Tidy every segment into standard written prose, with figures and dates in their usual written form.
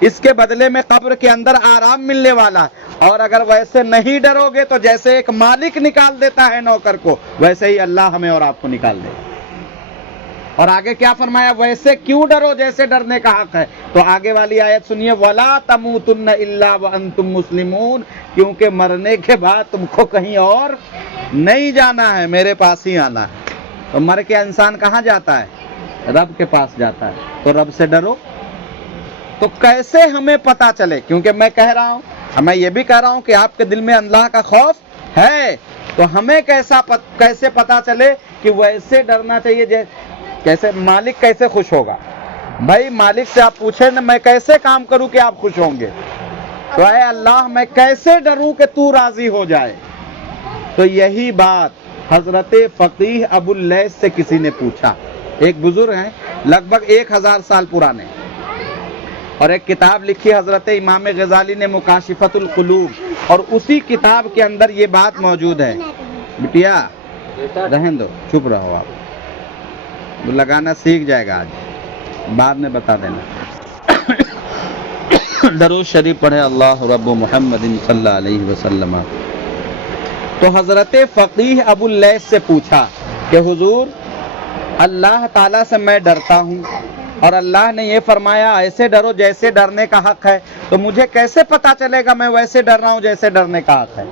اس کے بدلے میں قبر کے اندر آرام ملنے والا. اور اگر ویسے نہیں ڈرو گے تو جیسے ایک مالک نکال دیتا ہے نوکر کو، ویسے ہی اللہ ہمیں اور آپ کو نکال دے. اور آگے کیا فرمایا؟ ویسے کیوں ڈرو جیسے ڈرنے کا حق ہے. تو آگے والی آیت سنیے، وَلَا تَمُوتُنَّ إِلَّا وَأَنْتُمْ مُسْلِمُونَ، کیونکہ مرنے کے بعد تم کو کہیں اور نہیں جانا ہے، میرے پاس ہی آنا ہے. تو مر کے انسان کہاں جاتا ہے؟ رب کے پاس جاتا ہے. تو رب سے ڈرو. تو کیسے ہمیں پتا چلے؟ کیونکہ میں کہہ رہا ہوں، میں یہ بھی کہہ رہا ہوں کہ آپ کے دل میں اللہ کا خوف ہے، تو ہمیں کیسے پتا چلے کہ ویسے ڈرنا چاہیے؟ کیسے مالک کیسے خوش ہوگا؟ بھائی مالک سے آپ پوچھیں نا میں کیسے کام کروں کہ آپ خوش ہوں گے؟ تو اے اللہ میں کیسے ڈروں کہ تو راضی ہو جائے؟ تو یہی بات حضرت فقیہ ابو اللیث سے کسی نے پوچھا. ایک بزرگ ہیں لگ بھگ 1000 سال پرانے، اور ایک کتاب لکھی حضرت امام غزالی نے مکاشفۃ القلوب، اور اسی کتاب کے اندر یہ بات موجود ہے. بٹیا رہن دو، چپ رہو، آپ لگانا سیکھ جائے گا، آج بعد میں بتا دینا. درود شریف پڑھے اللہ رب محمد صلی اللہ علیہ وسلم. تو حضرت فقیہ ابو اللیث سے پوچھا کہ حضور اللہ تعالیٰ سے میں ڈرتا ہوں، اور اللہ نے یہ فرمایا ایسے ڈرو جیسے ڈرنے کا حق ہے، تو مجھے کیسے پتا چلے گا میں ویسے ڈر رہا ہوں جیسے ڈرنے کا حق ہے؟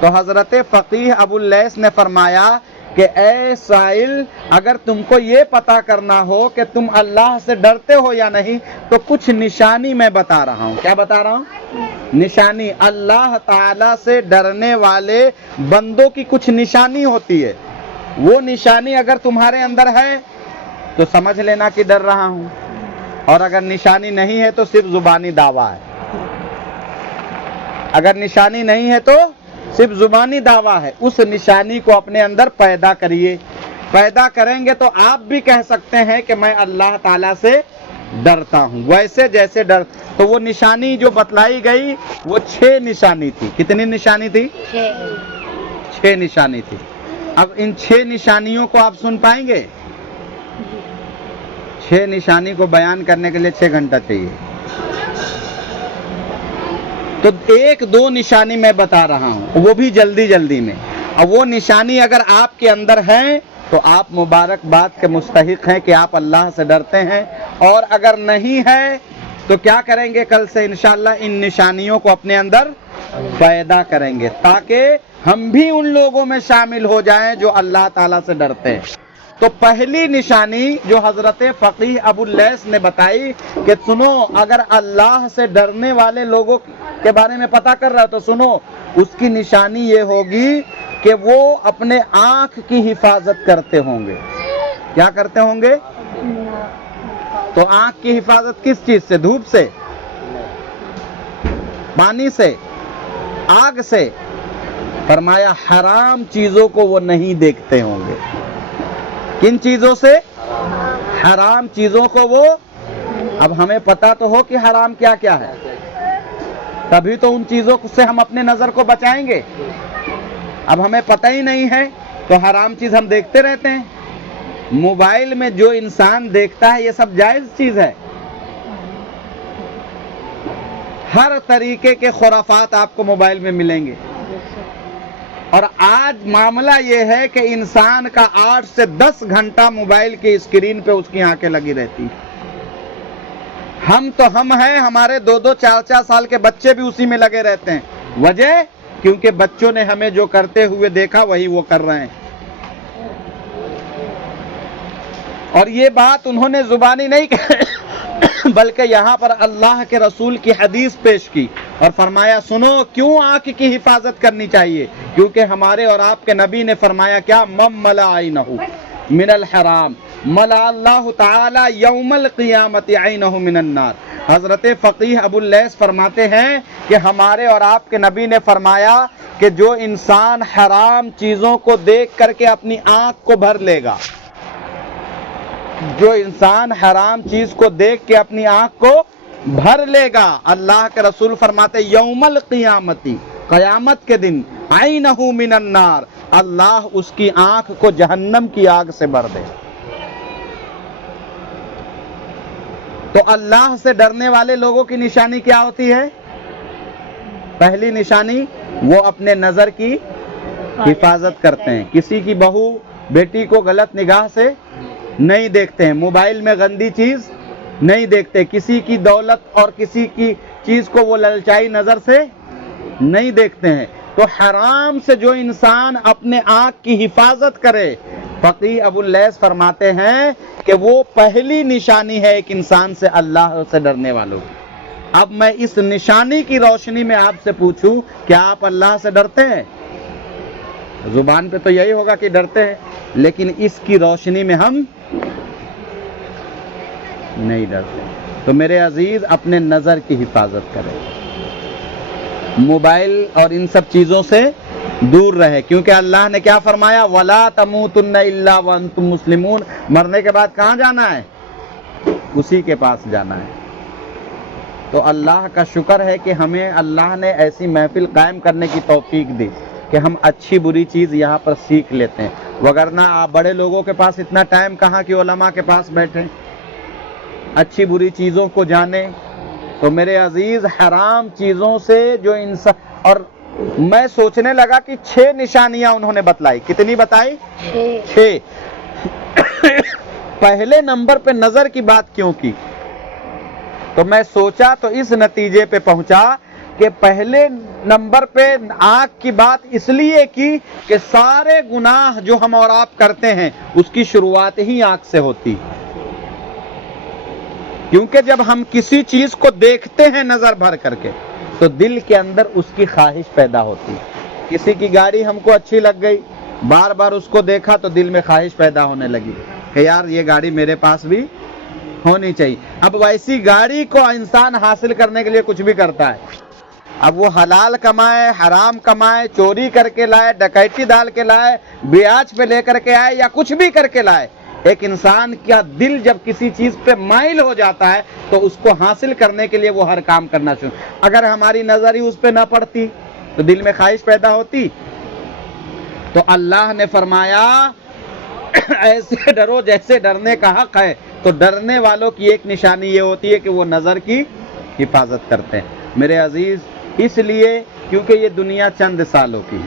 تو حضرت فقیہ ابو اللیث نے فرمایا کہ اے سائل، اگر تم کو یہ پتا کرنا ہو کہ تم اللہ سے ڈرتے ہو یا نہیں، تو کچھ نشانی میں بتا رہا ہوں. کیا بتا رہا ہوں؟ نشانی. اللہ تعالیٰ سے ڈرنے والے بندوں کی کچھ نشانی ہوتی ہے. وہ نشانی اگر تمہارے اندر ہے تو سمجھ لینا کہ ڈر رہا ہوں، اور اگر نشانی نہیں ہے تو صرف زبانی دعویٰ ہے. اگر نشانی نہیں ہے تو صرف زبانی دعویٰ ہے. اس نشانی کو اپنے اندر پیدا کریے. پیدا کریں گے تو آپ بھی کہہ سکتے ہیں کہ میں اللہ تعالیٰ سے ڈرتا ہوں ویسے جیسے ڈر. تو وہ نشانی جو بتلائی گئی وہ 6 نشانی تھی. کتنی نشانی تھی؟ 6 نشانی تھی. اب ان 6 نشانیوں کو آپ سن پائیں گے؟ 6 نشانی کو بیان کرنے کے لیے 6 گھنٹہ چاہیے. تو 1-2 نشانی میں بتا رہا ہوں، وہ بھی جلدی میں. اور وہ نشانی اگر آپ کے اندر ہے تو آپ مبارکباد کے مستحق ہیں کہ آپ اللہ سے ڈرتے ہیں. اور اگر نہیں ہے تو کیا کریں گے؟ کل سے انشاءاللہ ان نشانیوں کو اپنے اندر پیدا کریں گے، تاکہ ہم بھی ان لوگوں میں شامل ہو جائیں جو اللہ تعالیٰ سے ڈرتے ہیں. تو پہلی نشانی جو حضرت فقیہ ابو اللیث نے بتائی کہ سنو، اگر اللہ سے ڈرنے والے لوگوں کے بارے میں پتہ کر رہا تو سنو، اس کی نشانی یہ ہوگی کہ وہ اپنے آنکھ کی حفاظت کرتے ہوں گے. کیا کرتے ہوں گے؟ تو آنکھ کی حفاظت کس چیز سے؟ دھوپ سے، پانی سے، آگ سے. فرمایا حرام چیزوں کو وہ نہیں دیکھتے ہوں گے. کن چیزوں سے؟ حرام چیزوں کو وہ. اب ہمیں پتا تو ہو کہ حرام کیا کیا ہے، تبھی تو ان چیزوں سے ہم اپنے نظر کو بچائیں گے. اب ہمیں پتہ ہی نہیں ہے تو حرام چیز ہم دیکھتے رہتے ہیں. موبائل میں جو انسان دیکھتا ہے یہ سب جائز چیز ہے. ہر طریقے کے خرافات آپ کو موبائل میں ملیں گے. اور آج معاملہ یہ ہے کہ انسان کا 8 سے 10 گھنٹہ موبائل کی اسکرین پہ اس کی آنکھیں لگی رہتی. ہم تو ہم ہیں، ہمارے 2-2 4-4 سال کے بچے بھی اسی میں لگے رہتے ہیں. وجہ کیونکہ بچوں نے ہمیں جو کرتے ہوئے دیکھا وہی وہ کر رہے ہیں. اور یہ بات انہوں نے زبانی نہیں کہی بلکہ یہاں پر اللہ کے رسول کی حدیث پیش کی اور فرمایا سنو کیوں آنکھ کی حفاظت کرنی چاہیے، کیونکہ ہمارے اور آپ کے نبی نے فرمایا کیا؟ مم ملا عینہ من الحرام ملا اللہ تعالی یوم القیامت عینہ من النار. حضرت فقیہ ابو اللیث فرماتے ہیں کہ ہمارے اور آپ کے نبی نے فرمایا کہ جو انسان حرام چیزوں کو دیکھ کر کے اپنی آنکھ کو بھر لے گا، جو انسان حرام چیز کو دیکھ کے اپنی آنکھ کو بھر لے گا، اللہ کے رسول فرماتے یوم القیامتی، قیامت کے دن، عینہ من النار، اللہ اس کی آنکھ کو جہنم کی آگ سے بھر دے. تو اللہ سے ڈرنے والے لوگوں کی نشانی کیا ہوتی ہے؟ پہلی نشانی وہ اپنے نظر کی حفاظت کرتے ہیں، کسی کی بہو بیٹی کو غلط نگاہ سے نہیں دیکھتے ہیں، موبائل میں گندی چیز نہیں دیکھتے، کسی کی دولت اور کسی کی چیز کو وہ للچائی نظر سے نہیں دیکھتے ہیں۔ تو حرام سے جو انسان اپنے آنکھ کی حفاظت کرے، فقیہ ابو اللیث فرماتے ہیں کہ وہ پہلی نشانی ہے ایک انسان سے اللہ سے ڈرنے والوں کی۔ اب میں اس نشانی کی روشنی میں آپ سے پوچھوں، کیا آپ اللہ سے ڈرتے ہیں؟ زبان پہ تو یہی ہوگا کہ ڈرتے ہیں، لیکن اس کی روشنی میں ہم نہیں ڈرتے۔ تو میرے عزیز اپنے نظر کی حفاظت کریں، موبائل اور ان سب چیزوں سے دور رہے، کیونکہ اللہ نے کیا فرمایا؟ وَلَا تَمُوتُنَّ إِلَّا وَأَنْتُمْ مُسْلِمُونَ۔ مرنے کے بعد کہاں جانا ہے؟ اسی کے پاس جانا ہے۔ تو اللہ کا شکر ہے کہ ہمیں اللہ نے ایسی محفل قائم کرنے کی توفیق دی کہ ہم اچھی بری چیز یہاں پر سیکھ لیتے ہیں، وگرنہ آپ بڑے لوگوں کے پاس اتنا ٹائم کہاں کہ علماء کے پاس بیٹھیں اچھی بری چیزوں کو جانیں۔ تو میرے عزیز حرام چیزوں سے جو انسان، اور میں سوچنے لگا کہ 6 نشانیاں انہوں نے بتلائی، کتنی بتائی؟ 6۔ پہلے نمبر پہ نظر کی بات کیوں کی؟ تو میں سوچا تو اس نتیجے پہ پہنچا کہ پہلے نمبر پہ آنکھ کی بات اس لیے کی کہ سارے گناہ جو ہم اور آپ کرتے ہیں اس کی شروعات ہی آنکھ سے ہوتی، کیونکہ جب ہم کسی چیز کو دیکھتے ہیں نظر بھر کر کے تو دل کے اندر اس کی خواہش پیدا ہوتی۔ کسی کی گاڑی ہم کو اچھی لگ گئی، بار بار اس کو دیکھا تو دل میں خواہش پیدا ہونے لگی کہ یار یہ گاڑی میرے پاس بھی ہونی چاہیے۔ اب ویسی گاڑی کو انسان حاصل کرنے کے لیے کچھ بھی کرتا ہے، اب وہ حلال کمائے، حرام کمائے، چوری کر کے لائے، ڈکیتی ڈال کے لائے، بیاج پہ لے کر کے آئے یا کچھ بھی کر کے لائے، ایک انسان کا دل جب کسی چیز پہ مائل ہو جاتا ہے تو اس کو حاصل کرنے کے لیے وہ ہر کام کرنا شروع۔ اگر ہماری نظر ہی اس پہ نہ پڑتی تو دل میں خواہش پیدا ہوتی۔ تو اللہ نے فرمایا ایسے ڈرو جیسے ڈرنے کا حق ہے۔ تو ڈرنے والوں کی ایک نشانی یہ ہوتی ہے کہ وہ نظر کی حفاظت کرتے ہیں۔ میرے عزیز اس لیے کیونکہ یہ دنیا چند سالوں کی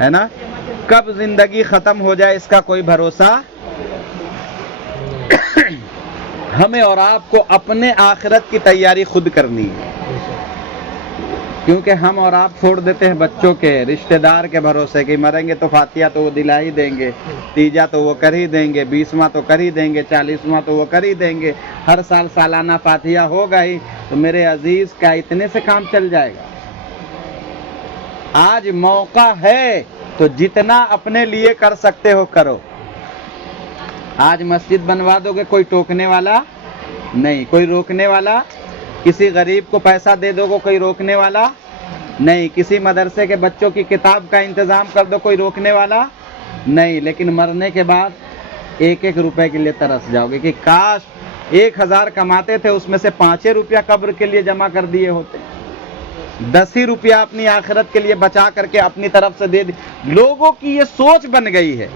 ہے نا، کب زندگی ختم ہو جائے اس کا کوئی بھروسہ۔ ہمیں اور آپ کو اپنے آخرت کی تیاری خود کرنی ہے، کیونکہ ہم اور آپ چھوڑ دیتے ہیں بچوں کے، رشتہ دار کے بھروسے کہ مریں گے تو فاتحہ تو وہ دلا ہی دیں گے، تیجا تو وہ کر ہی دیں گے، 20واں تو کر ہی دیں گے، 40واں تو وہ کر ہی دیں گے، ہر سال سالانہ فاتحہ ہوگا ہی۔ تو میرے عزیز کیا اتنے سے کام چل جائے گا؟ آج موقع ہے تو جتنا اپنے لیے کر سکتے ہو کرو۔ آج مسجد بنوا دو گے، کوئی ٹوکنے والا نہیں، کوئی روکنے والا، کسی غریب کو پیسہ دے دو گے، کوئی روکنے والا نہیں، کسی مدرسے کے بچوں کی کتاب کا انتظام کر دو، کوئی روکنے والا نہیں۔ لیکن مرنے کے بعد 1-1 روپے کے لیے ترس جاؤ گے کہ کاش 1000 کماتے تھے اس میں سے 5 روپیہ قبر کے لیے جمع کر دیے ہوتے، 10 روپیہ اپنی آخرت کے لیے بچا کر کے اپنی طرف سے دے دی۔ لوگوں کی یہ سوچ بن گئی ہے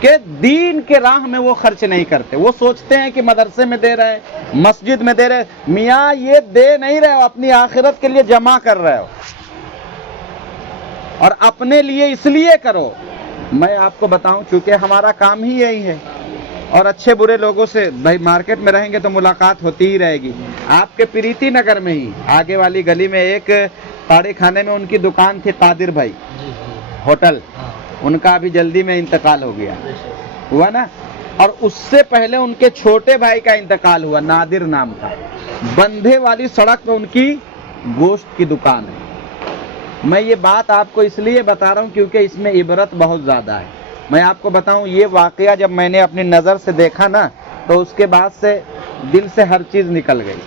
کہ دین کے راہ میں وہ خرچ نہیں کرتے، وہ سوچتے ہیں کہ مدرسے میں دے رہے، مسجد میں دے رہے، میاں یہ دے نہیں رہے ہو، اپنی آخرت کے لیے جمع کر رہے ہو، اور اپنے لیے اس لیے کرو۔ میں آپ کو بتاؤں چونکہ ہمارا کام ہی یہی ہے، اور اچھے برے لوگوں سے بھائی مارکیٹ میں رہیں گے تو ملاقات ہوتی ہی رہے گی۔ آپ کے پریتی نگر میں ہی آگے والی گلی میں ایک پہاڑی کھانے میں ان کی دکان تھی، قادر بھائی ہوٹل، ان کا ابھی جلدی میں انتقال ہو گیا ہوا نا، اور اس سے پہلے ان کے چھوٹے بھائی کا انتقال ہوا، نادر نام کا، بندھے والی سڑک پہ ان کی گوشت کی دکان ہے۔ میں یہ بات آپ کو اس لیے بتا رہا ہوں کیونکہ اس میں عبرت بہت زیادہ ہے۔ میں آپ کو بتاؤں یہ واقعہ جب میں نے اپنی نظر سے دیکھا نا تو اس کے بعد سے دل سے ہر چیز نکل گئی۔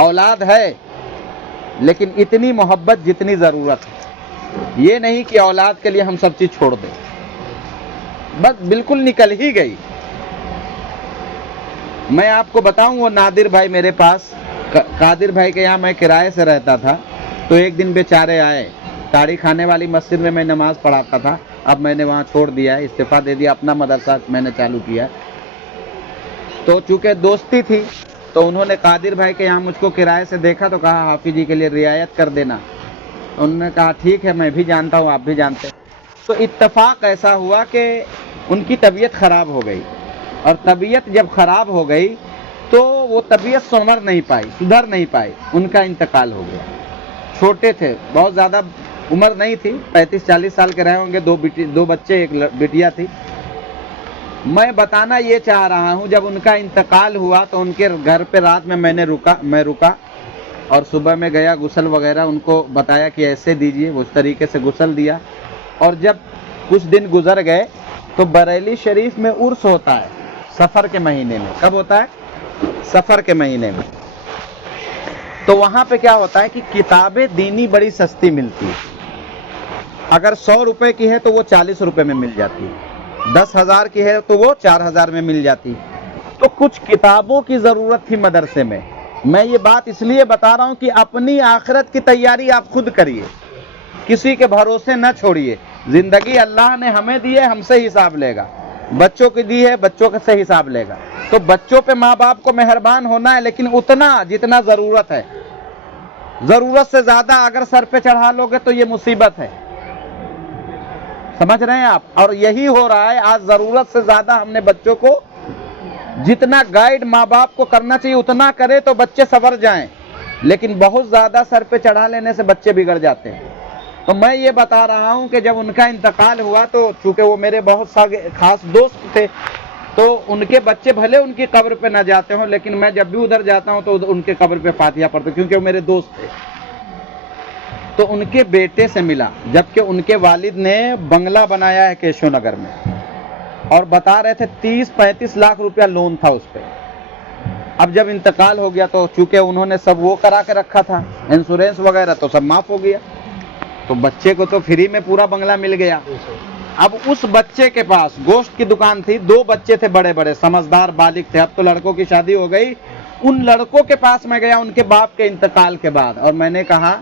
اولاد ہے لیکن اتنی محبت جتنی ضرورت ہے، یہ نہیں کہ اولاد کے لیے ہم سب چیز چھوڑ دیں، بس بالکل نکل ہی گئی۔ میں آپ کو بتاؤں وہ نادر بھائی میرے پاس، قادر بھائی کے یہاں میں کرائے سے رہتا تھا، تو ایک دن بیچارے آئے، تاڑی کھانے والی مسجد میں نماز پڑھاتا تھا، اب میں نے وہاں چھوڑ دیا ہے، استعفیٰ دے دیا، اپنا مدرسہ میں نے چالو کیا۔ تو چونکہ دوستی تھی تو انہوں نے قادر بھائی کے یہاں مجھ کو کرائے سے دیکھا تو کہا حافظ جی کے لیے رعایت کر دینا. انہوں نے کہا ٹھیک ہے، میں بھی جانتا ہوں، آپ بھی جانتے ہیں. تو اتفاق ایسا ہوا کہ ان کی طبیعت خراب ہو گئی، اور طبیعت جب خراب ہو گئی تو وہ طبیعت سدھر نہیں پائی، ان کا انتقال ہو گیا. چھوٹے تھے، بہت زیادہ عمر نہیں تھی، 35-40 سال کے رہے ہوں گے. 2 بچے، 1 بیٹیا تھی. میں بتانا یہ چاہ رہا ہوں، جب ان کا انتقال ہوا تو ان کے گھر پہ رات میں میں رکا، اور صبح میں گیا، غسل وغیرہ ان کو بتایا کہ ایسے دیجئے، اس طریقے سے غسل دیا. اور جب کچھ دن گزر گئے تو بریلی شریف میں عرس ہوتا ہے سفر کے مہینے میں. کب ہوتا ہے؟ سفر کے مہینے میں. تو وہاں پہ کیا ہوتا ہے کہ کتابیں دینی بڑی سستی ملتی ہے. اگر 100 روپے کی ہے تو وہ 40 روپے میں مل جاتی ہے، 10,000 کی ہے تو وہ 4,000 میں مل جاتی. تو کچھ کتابوں کی ضرورت تھی مدرسے میں. میں یہ بات اس لیے بتا رہا ہوں کہ اپنی آخرت کی تیاری آپ خود کریے، کسی کے بھروسے نہ چھوڑیے. زندگی اللہ نے ہمیں دی ہے، ہم سے حساب لے گا. بچوں کی دی ہے، بچوں سے حساب لے گا. تو بچوں پہ ماں باپ کو مہربان ہونا ہے، لیکن اتنا جتنا ضرورت ہے. ضرورت سے زیادہ اگر سر پہ چڑھا لو گے تو یہ مصیبت ہے. سمجھ رہے ہیں آپ؟ اور یہی ہو رہا ہے آج. ضرورت سے زیادہ ہم نے بچوں کو جتنا گائیڈ ماں باپ کو کرنا چاہیے اتنا کرے تو بچے سنور جائیں، لیکن بہت زیادہ سر پہ چڑھا لینے سے بچے بگڑ جاتے ہیں. تو میں یہ بتا رہا ہوں کہ جب ان کا انتقال ہوا تو چونکہ وہ میرے بہت خاص دوست تھے، تو ان کے بچے بھلے ان کی قبر پہ نہ جاتے ہوں، لیکن میں جب بھی ادھر جاتا ہوں تو ان کے قبر پہ فاتحہ پڑھتا ہوں، کیونکہ وہ میرے دوست تھے. تو ان کے بیٹے سے ملا، جبکہ ان کے والد نے بنگلہ بنایا ہے کیشو نگر میں، اور بتا رہے تھے 30-35 لاکھ روپیہ لون تھا اس پہ. اب جب انتقال ہو گیا تو چونکہ انہوں نے سب وہ کرا کے رکھا تھا، انشورنس وغیرہ، تو سب معاف ہو گیا. تو بچے کو تو فری میں پورا بنگلہ مل گیا. اب اس بچے کے پاس گوشت کی دکان تھی، 2 بچے تھے بڑے بڑے سمجھدار بالغ تھے. اب تو لڑکوں کی شادی ہو گئی. ان لڑکوں کے پاس میں گیا ان کے باپ کے انتقال کے بعد، اور میں نے کہا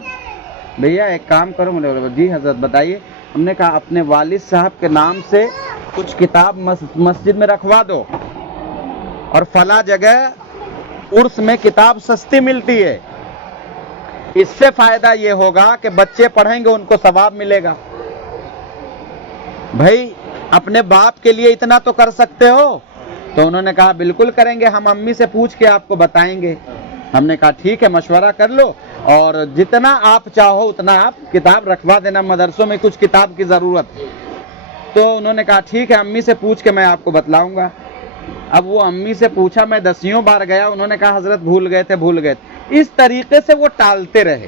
بھیا ایک کام کرو. جی حضرت بتائیے. ہم نے کہا اپنے والد صاحب کے نام سے کچھ کتاب مسجد میں رکھوا دو، اور فلاں جگہ عرس میں کتاب سستی ملتی ہے. اس سے فائدہ یہ ہوگا کہ بچے پڑھیں گے، ان کو ثواب ملے گا. بھائی اپنے باپ کے لیے اتنا تو کر سکتے ہو. تو انہوں نے کہا بالکل کریں گے، ہم امی سے پوچھ کے آپ کو بتائیں گے. ہم نے کہا ٹھیک ہے، مشورہ کر لو، اور جتنا آپ چاہو اتنا آپ کتاب رکھوا دینا، مدرسوں میں کچھ کتاب کی ضرورت. تو انہوں نے کہا ٹھیک ہے، امی سے پوچھ کے میں آپ کو بتلاؤں گا. اب وہ امی سے پوچھا، میں 10 بار گیا. انہوں نے کہا حضرت بھول گئے تھے. اس طریقے سے وہ ٹالتے رہے.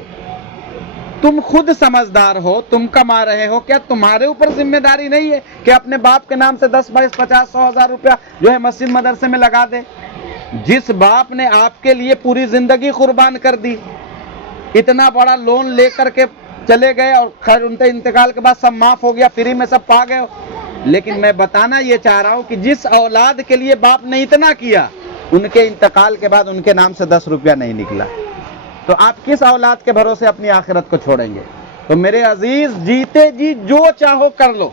تم خود سمجھدار ہو، تم کما رہے ہو، کیا تمہارے اوپر ذمہ داری نہیں ہے کہ اپنے باپ کے نام سے 10, 20, 50, 100,000 روپیہ جو ہے مسجد مدرسے میں لگا دے؟ جس باپ نے آپ کے لیے پوری زندگی قربان کر دی، اتنا بڑا لون لے کر کے چلے گئے، اور خیر ان کے انتقال کے بعد سب معاف ہو گیا، فری میں سب پا گئے. لیکن میں بتانا یہ چاہ رہا ہوں کہ جس اولاد کے لیے باپ نے اتنا کیا، ان کے انتقال کے بعد ان کے نام سے 10 روپیہ نہیں نکلا. تو آپ کس اولاد کے بھروسے اپنی آخرت کو چھوڑیں گے؟ تو میرے عزیز، جیتے جی جو چاہو کر لو.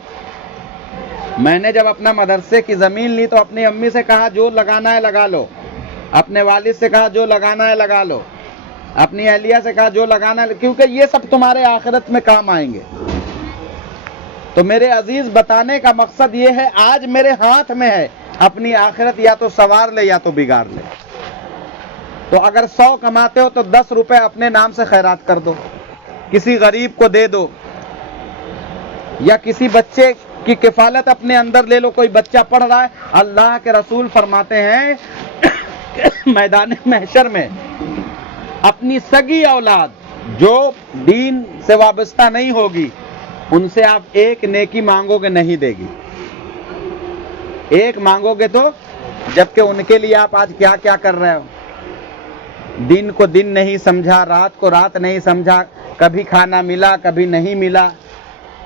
میں نے جب اپنا مدرسے کی زمین لی تو اپنی امی سے کہا جو لگانا ہے لگا لو، اپنے والد سے کہا جو لگانا ہے لگا لو، اپنی اہلیہ سے کہا جو لگانا ہے، کیونکہ یہ سب تمہارے آخرت میں کام آئیں گے. تو میرے عزیز، بتانے کا مقصد یہ ہے، آج میرے ہاتھ میں ہے، اپنی آخرت یا تو سنوار لے یا تو بگاڑ لے. تو اگر 100 کماتے ہو تو 10 روپے اپنے نام سے خیرات کر دو، کسی غریب کو دے دو، یا کسی بچے کی کفالت اپنے اندر لے لو. کوئی بچہ پڑھ رہا ہے، اللہ کے رسول فرماتے ہیں میدان محشر میں اپنی سگی اولاد جو دین سے وابستہ نہیں ہوگی، ان سے آپ ایک نیکی مانگو گے نہیں دے گی. ایک مانگو گے تو، جبکہ ان کے لیے آپ آج کیا کیا کر رہے ہو. دن کو دن نہیں سمجھا، رات کو رات نہیں سمجھا، کبھی کھانا ملا کبھی نہیں ملا.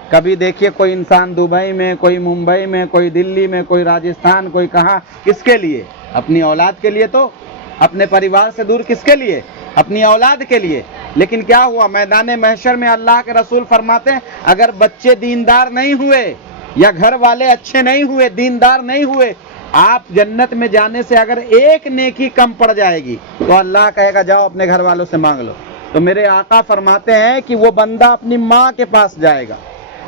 کبھی دیکھیے کوئی انسان دبئی میں، کوئی ممبئی میں، کوئی دلی میں، کوئی راجستھان، کوئی کہاں. کس کے لیے؟ اپنی اولاد کے لیے. تو اپنے پریوار سے دور کس کے لیے؟ اپنی اولاد کے لیے. لیکن کیا ہوا؟ میدان محشر میں اللہ کے رسول فرماتے ہیں اگر بچے دیندار نہیں ہوئے، یا گھر والے اچھے نہیں ہوئے، دیندار نہیں ہوئے، آپ جنت میں جانے سے اگر ایک نیکی کم پڑ جائے گی تو اللہ کہے گا جاؤ اپنے گھر والوں سے مانگ لو. تو میرے آقا فرماتے ہیں کہ وہ بندہ اپنی ماں کے پاس جائے گا,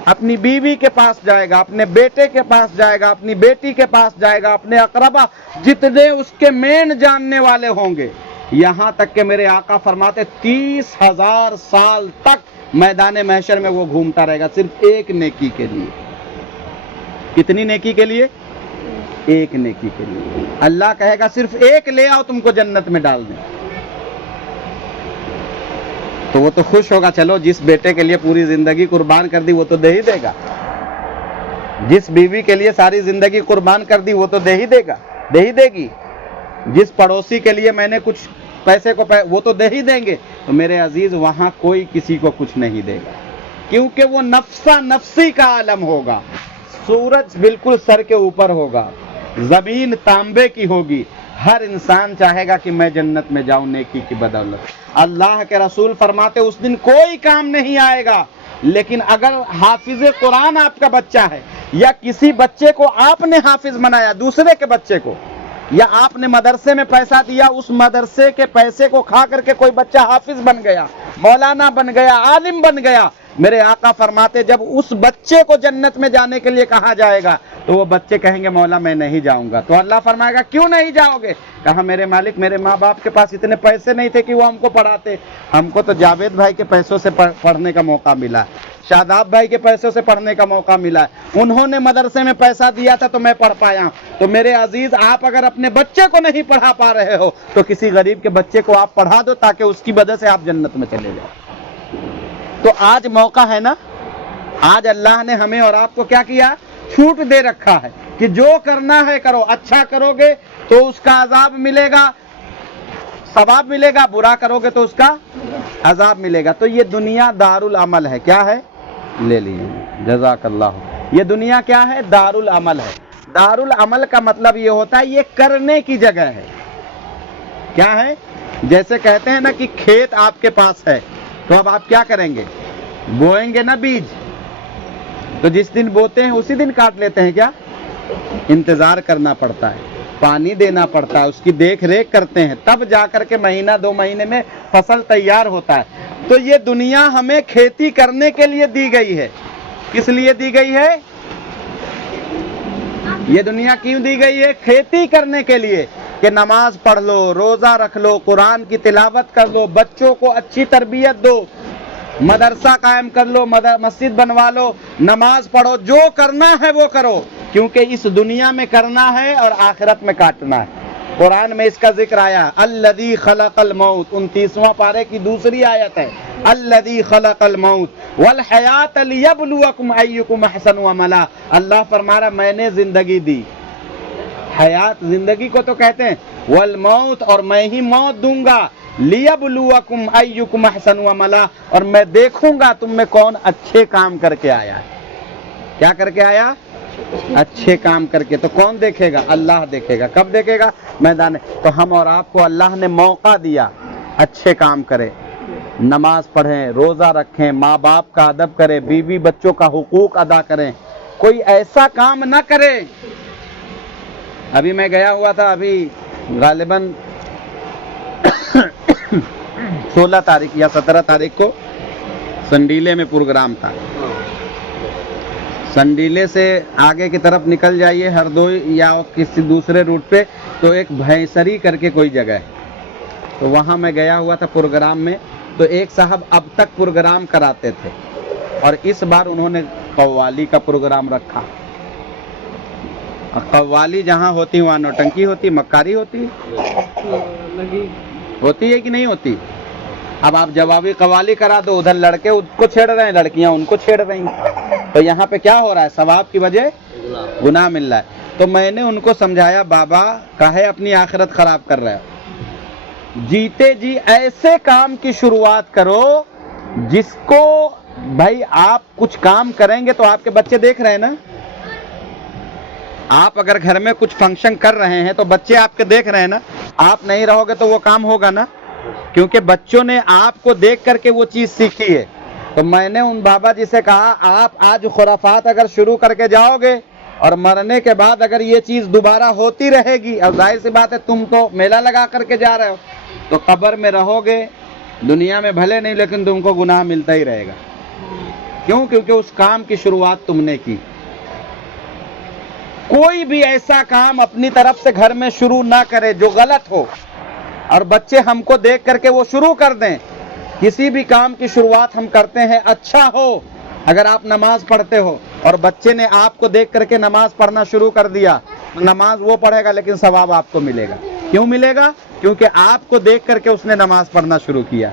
اپنی بیوی کے پاس جائے گا, اپنے بیٹے کے پاس جائے گا, اپنی بیٹی کے پاس جائے گا, اپنے اقربا جتنے اس کے مین جاننے والے ہوں گے, یہاں تک کہ میرے آقا فرماتے 30,000 سال تک میدان محشر میں وہ گھومتا رہے گا صرف ایک نیکی کے لیے. کتنی نیکی کے لیے؟ ایک نیکی کے لیے. اللہ کہے گا صرف ایک لے آؤ تم کو جنت میں ڈال دیں. تو وہ تو خوش ہوگا, چلو جس بیٹے کے لیے پوری زندگی قربان کر دی وہ تو دے ہی دے گا, جس بیوی کے لیے ساری زندگی قربان کر دی وہ تو دے ہی دے گا, دے ہی دے گی, جس پڑوسی کے لیے میں نے کچھ پیسے کو وہ تو دے ہی دیں گے. تو میرے عزیز وہاں کوئی کسی کو کچھ نہیں دے گا, کیونکہ وہ نفسا نفسی کا عالم ہوگا. سورج بالکل سر کے اوپر ہوگا, زمین تانبے کی ہوگی, ہر انسان چاہے گا کہ میں جنت میں جاؤں نیکی کی بدولت. اللہ کے رسول فرماتے اس دن کوئی کام نہیں آئے گا, لیکن اگر حافظ قرآن آپ کا بچہ ہے, یا کسی بچے کو آپ نے حافظ بنایا دوسرے کے بچے کو, یا آپ نے مدرسے میں پیسہ دیا, اس مدرسے کے پیسے کو کھا کر کے کوئی بچہ حافظ بن گیا, مولانا بن گیا, عالم بن گیا, میرے آقا فرماتے جب اس بچے کو جنت میں جانے کے لیے کہا جائے گا تو وہ بچے کہیں گے مولا میں نہیں جاؤں گا. تو اللہ فرمائے گا کیوں نہیں جاؤ گے؟ کہا میرے مالک میرے ماں باپ کے پاس اتنے پیسے نہیں تھے کہ وہ ہم کو پڑھاتے, ہم کو تو جاوید بھائی کے پیسوں سے پڑھنے کا موقع ملا, شاداب بھائی کے پیسوں سے پڑھنے کا موقع ملا, انہوں نے مدرسے میں پیسہ دیا تھا تو میں پڑھ پایا. تو میرے عزیز آپ اگر اپنے بچے کو نہیں پڑھا پا رہے ہو تو کسی غریب کے بچے کو آپ پڑھا دو تاکہ اس کی وجہ سے آپ جنت میں چلے جاؤ. تو آج موقع ہے نا, آج اللہ نے ہمیں اور آپ کو کیا کیا, چھوٹ دے رکھا ہے کہ جو کرنا ہے کرو, اچھا کرو گے تو اس کا عذاب ملے گا, ثواب ملے گا, برا کرو گے تو اس کا عذاب ملے گا. تو یہ دنیا دار العمل ہے. کیا ہے؟ لے لیجیے جزاک اللہ. یہ دنیا کیا ہے؟ دار العمل ہے. دار العمل کا مطلب یہ ہوتا ہے یہ کرنے کی جگہ ہے. کیا ہے؟ جیسے کہتے ہیں نا کہ کھیت آپ کے پاس ہے تو اب آپ کیا کریں گے؟ بوئیں گے نا بیج, تو جس دن بوتے ہیں اسی دن کاٹ لیتے ہیں کیا؟ انتظار کرنا پڑتا ہے, پانی دینا پڑتا ہے, اس کی دیکھ ریکھ کرتے ہیں, تب جا کر کے مہینہ 2 مہینے میں فصل تیار ہوتا ہے. تو یہ دنیا ہمیں کھیتی کرنے کے لیے دی گئی ہے. کس لیے دی گئی ہے؟ یہ دنیا کیوں دی گئی ہے؟ کھیتی کرنے کے لیے, کہ نماز پڑھ لو, روزہ رکھ لو, قرآن کی تلاوت کر لو, بچوں کو اچھی تربیت دو, مدرسہ قائم کر لو, مسجد بنوا لو, نماز پڑھو, جو کرنا ہے وہ کرو, کیونکہ اس دنیا میں کرنا ہے اور آخرت میں کاٹنا ہے. قرآن میں اس کا ذکر آیا, الذی خلق الموت, 29واں پارے کی دوسری آیت ہے, الذی خلق الموت والحیات لیبلوکم ایکم احسن عملا. اللہ فرما رہا میں نے زندگی دی, حیات زندگی کو تو کہتے ہیں, والموت اور میں ہی موت دوں گا, لیبلوکم ایکم احسن عملا, اور میں دیکھوں گا تم میں کون اچھے کام کر کے آیا ہے. کیا کر کے آیا؟ اچھے کام کر کے. تو کون دیکھے گا؟ اللہ دیکھے گا. کب دیکھے گا؟ میدان. تو ہم اور آپ کو اللہ نے موقع دیا اچھے کام کریں, نماز پڑھیں, روزہ رکھیں, ماں باپ کا ادب کریں, بیوی بچوں کا حقوق ادا کریں, کوئی ایسا کام نہ کریں. ابھی میں گیا ہوا تھا, ابھی غالباً 16 تاریخ یا 17 تاریخ کو سنڈیلے میں پروگرام تھا. سنڈیلے سے آگے کی طرف نکل جائیے ہردوئی یا کسی دوسرے روٹ پہ, تو ایک بھینسری کر کے کوئی جگہ ہے, تو وہاں میں گیا ہوا تھا پروگرام میں. تو ایک صاحب اب تک پروگرام کراتے تھے اور اس بار انہوں نے قوالی کا پروگرام رکھا. قوالی جہاں ہوتی وہاں نوٹنکی ہوتی, مکاری ہوتی ہے کہ نہیں ہوتی؟ اب آپ جوابی قوالی کرا دو, ادھر لڑکے ان کو چھیڑ رہے ہیں, لڑکیاں ان کو چھیڑ رہی ہیں, تو یہاں پہ کیا ہو رہا ہے؟ ثواب کی وجہ گناہ مل رہا ہے. تو میں نے ان کو سمجھایا بابا کاہے اپنی آخرت خراب کر رہے ہو, جیتے جی ایسے کام کی شروعات کرو جس کو بھائی آپ کچھ کام کریں گے تو آپ کے بچے دیکھ رہے ہیں نا. آپ اگر گھر میں کچھ فنکشن کر رہے ہیں تو بچے آپ کے دیکھ رہے ہیں نا, آپ نہیں رہو گے تو وہ کام ہوگا نا, کیونکہ بچوں نے آپ کو دیکھ کر کے وہ چیز سیکھی ہے. تو میں نے ان بابا جی سے کہا آپ آج خرافات اگر شروع کر کے جاؤ گے اور مرنے کے بعد اگر یہ چیز دوبارہ ہوتی رہے گی, اور ظاہر سی بات ہے تم تو میلہ لگا کر کے جا رہے ہو, تو قبر میں رہو گے، دنیا میں بھلے نہیں لیکن تم کو گناہ ملتا ہی رہے گا. کیوں؟ کیونکہ اس کام کی شروعات تم نے کی. کوئی بھی ایسا کام اپنی طرف سے گھر میں شروع نہ کرے جو غلط ہو، اور بچے ہم کو دیکھ کر کے وہ شروع کر دیں. کسی بھی کام کی شروعات ہم کرتے ہیں اچھا ہو. اگر آپ نماز پڑھتے ہو اور بچے نے آپ کو دیکھ کر کے نماز پڑھنا شروع کر دیا، نماز وہ پڑھے گا لیکن ثواب آپ کو ملے گا. کیوں ملے گا؟ کیونکہ آپ کو دیکھ کر کے اس نے نماز پڑھنا شروع کیا.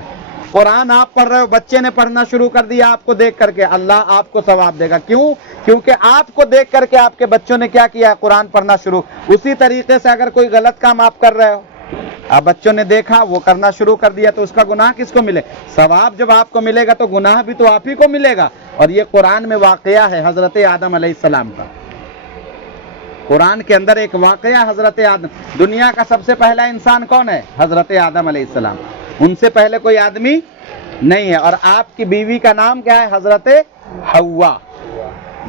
قرآن آپ پڑھ رہے ہو، بچے نے پڑھنا شروع کر دیا آپ کو دیکھ کر کے، اللہ آپ کو ثواب دے گا. کیوں؟ کیونکہ آپ کو دیکھ کر کے آپ کے بچوں نے کیا کیا؟ قرآن پڑھنا شروع. اسی طریقے سے اگر کوئی غلط کام آپ کر رہے ہو، آپ بچوں نے دیکھا وہ کرنا شروع کر دیا، تو اس کا گناہ کس کو ملے؟ ثواب جب آپ کو ملے گا تو گناہ بھی تو آپ ہی کو ملے گا. اور یہ قرآن میں واقعہ ہے حضرت آدم علیہ السلام کا. قرآن کے اندر ایک واقعہ حضرت آدم. دنیا کا سب سے پہلا انسان کون ہے؟ حضرت آدم علیہ السلام. ان سے پہلے کوئی آدمی نہیں ہے. اور آپ کی بیوی کا نام کیا ہے؟ حضرت حوا،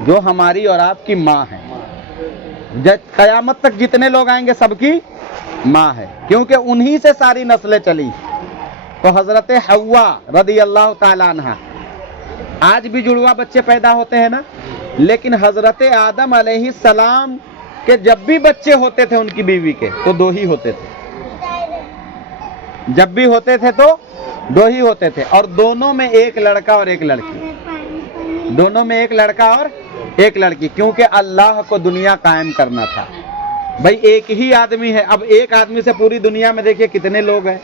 جو ہماری اور آپ کی ماں ہے. قیامت تک جتنے لوگ آئیں گے سب کی ماں ہے، کیونکہ انہی سے ساری نسلیں چلی. تو حضرت حوا رضی اللہ تعالیٰ عنہ، آج بھی جڑوا بچے پیدا ہوتے ہیں نا، لیکن حضرت آدم علیہ السلام کے جب بھی بچے ہوتے تھے ان کی بیوی کے، تو دو ہی ہوتے تھے. جب بھی ہوتے تھے تو دو ہی ہوتے تھے، اور دونوں میں ایک لڑکا اور ایک لڑکی. دونوں میں ایک لڑکا اور ایک لڑکی، کیونکہ اللہ کو دنیا قائم کرنا تھا. بھائی ایک ہی آدمی ہے، اب ایک آدمی سے پوری دنیا میں دیکھیے کتنے لوگ ہیں،